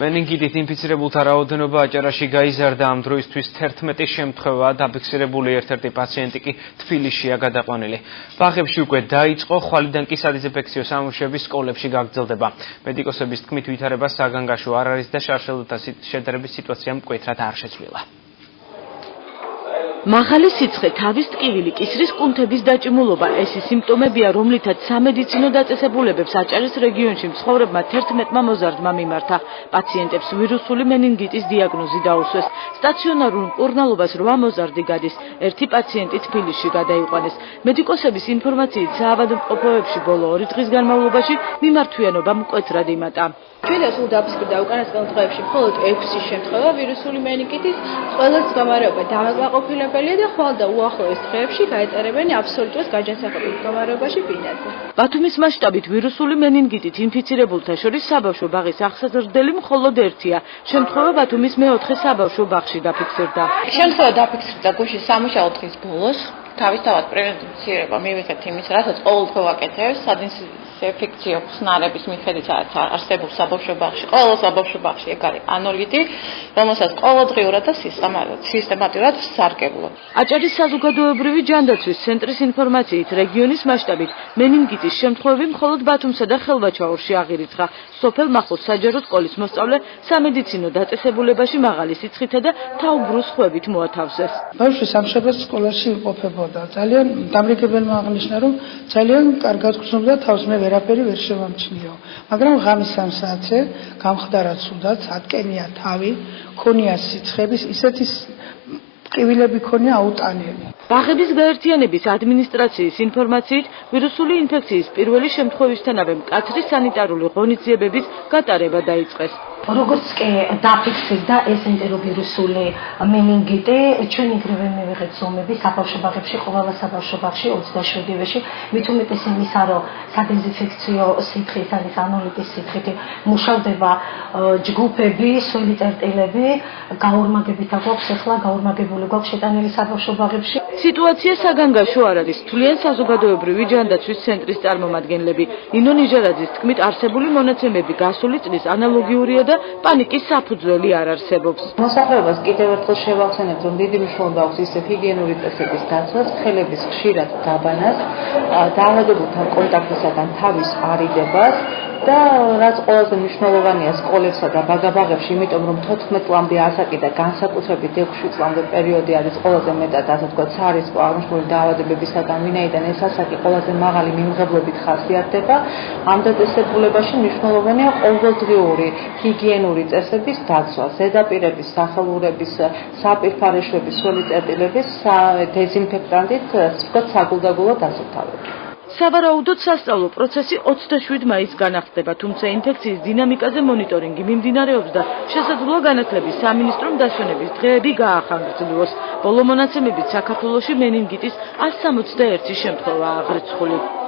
მენინგიტით ინფიცირებულთა რაოდენობა აჭარაში გაიზარდა. ამ დროისთვის 11 შემთხვევაა დაფიქსირებული, ერთ-ერთი პაციენტი კი თბილისშია გადაყვანილი. ბაღებში უკვე დაიწყო, ხვალიდან კი სადიზინფექციო სამუშაოები სკოლებში გაგრძელდება. მედიკოსების თქმით, ვითარება საგანგაშო არ არის და შარშელთა შედარების სიტუაცია მკვეთრად არ შეცვლილა. მაღალი სიცხე, თავის ტკივილი, კისრის კუნთების დაჭიმულობა – ეს სიმპტომებია, რომლითაც სამედიცინო დაწესებულებებს აჭარის რეგიონში მცხოვრებმა 11-მა მოზარდმა მიმართა. პაციენტებს ვირუსული მენინგიტის დიაგნოზი დაუსვეს. სტაციონარულ მკურნალობას 8 მოზარდი გადის. ერთი პაციენტი თბილისში გადაიყვანეს. მედიკოსების ინფორმაციით, საავადმყოფოებში ბოლო 2 დღის განმავლობაში მიმართვიანობა მკვეთრად იმატა. ჩვენთან სულ დაფიქსირდა უკანასკნელ დღეებში მხოლოდ 6 შემთხვევა ვირუსული მენინგიტის, ყველას მდგომარეობა დამაკმაყოფილებელია და ხვალ და უახლოეს დღეებში გაეწერებენ აბსოლუტურად გაჯანსაღებულ მდგომარეობაში ბინაზე. ბათუმის მასშტაბით ვირუსული მენინგიტით ინფიცირებულთა შორის საბავშვო ბაღის აღსაზრდელი მხოლოდ ერთია. შემთხვევა ბათუმის მეოთხე საბავშვო ბაღში დაფიქსირდა. შემთხვევა დაფიქსირდა გუშინ სამუშაო დღის ბოლოს. თავისთავად პრევენცირება მივიღეთ იმის, რასაც ყოველდღე ვაკეთებთ, სადიზინფექციო ხსნარების მიხედვით არსებობს საბავშვო ბაღში. ყველა საბავშვო ბაღში ეგ არის ანოლიტი, რომელსაც ყოველდღიურად და სისტემატურად სარგებლობ. აჭარის საზოგადოებრივი ჯანდაცვის ცენტრის ინფორმაციით, რეგიონის მასშტაბით მენინგიტის შემთხვევები მხოლოდ ბათუმსა და ხელვაჩაურში აღირიცხა. სოფელ მახუს საჯარო სკოლის მოსწავლე სამედიცინო დაწესებულებაში მაღალი სიცხითა და თაუბრუს ხვევით მოათავსეს. ბავშვი სამშაბათს სკოლაში იმყოფებოდა. ძალიან დამრიგებელმა აღნიშნა, რომ ძალიან კარგად გრძნობდა თავს, მე ვერაფერი ვერ შევამჩნიო. მაგრამ ღამის 3 საათზე გამხდარა ცუდად, ატკენია თავი, ქონია სიცხების, ისეთი ტკივილები ქონია აუტანელი. ბაღების გაერთიანების ადმინისტრაციის ინფორმაციით, ვირუსული ინფექციის პირველი შემთხვევისთანავე მკაცრი სანიტარული ღონისძიებების გატარება დაიწყეს. როგორც კი დაფიქსირდა ეს ენტეროვირუსული მენინგიტი, ჩვენ იგივე მივიღეთ ზომები საბავშვო ბაღებში, ყველა საბავშვო ბაღში 27-ში, მით უმეტეს იმისა, რომ სადეზინფექციო სითხის არის ანოლიტის სითხითი, მუშავდება ჯგუფები, სველი წერტილები, გაორმაგებით აქვს, ახლა გაორმაგებული გვაქვს შეტანილი საბავშვო ბაღებში. სიტუაცია საგანგაშო არ არის, თვლიან საზოგადოებრივი ჯანდაცვის ცენტრის წარმომადგენლები. ინო ნიჟარაძის თქმით, არსებული მონაცემები გასული წლის ანალოგიურია და პანიკის საფუძველი არ არსებობს. მოსახლეობას კიდევ ერთხელ შევახსენებთ, რომ დიდი მნიშვნელობა აქვს ისეთ ჰიგიენური წესების დაცვას, ხელების ხშირად დაბანას, დაავადებულთან კონტაქტისაგან თავის არიდებას და რაც ყველაზე მნიშვნელოვანია სკოლებსა და ბაღებში, იმიტომ რომ 14 წლამდე ასაკი და განსაკუთრებით 6 წლამდე პერიოდი არის ყველაზე მეტად, ასე ვთქვათ, სარისკო აღნიშნული დაავადებებისაგან, ვინაიდან ეს ასაკი ყველაზე მაღალი მიმღებლობით ხასიათდება. ამ დაწესებულებაში მნიშვნელოვანია ყოველდღიური ჰიგიენური წესების დაცვა, ზედაპირების, სახელურების, საპირფარეშვების, სველი წერტილების, დეზინფექტანტით, ვთქვათ, საგულდაგულო დასუფთავებით. სავარაუდოდ სასწავლო პროცესი 27 მაისს განახდება, თუმცა ინფექციის დინამიკაზე მონიტორინგი მიმდინარეობს და შესაძლოა განათლების სამინისტრომ დასვენების დღეები გაახანგრძლივოს. ბოლო მონაცემებით საქართველოში მენინგიტის 161 შემთხვევაა აღრიცხული.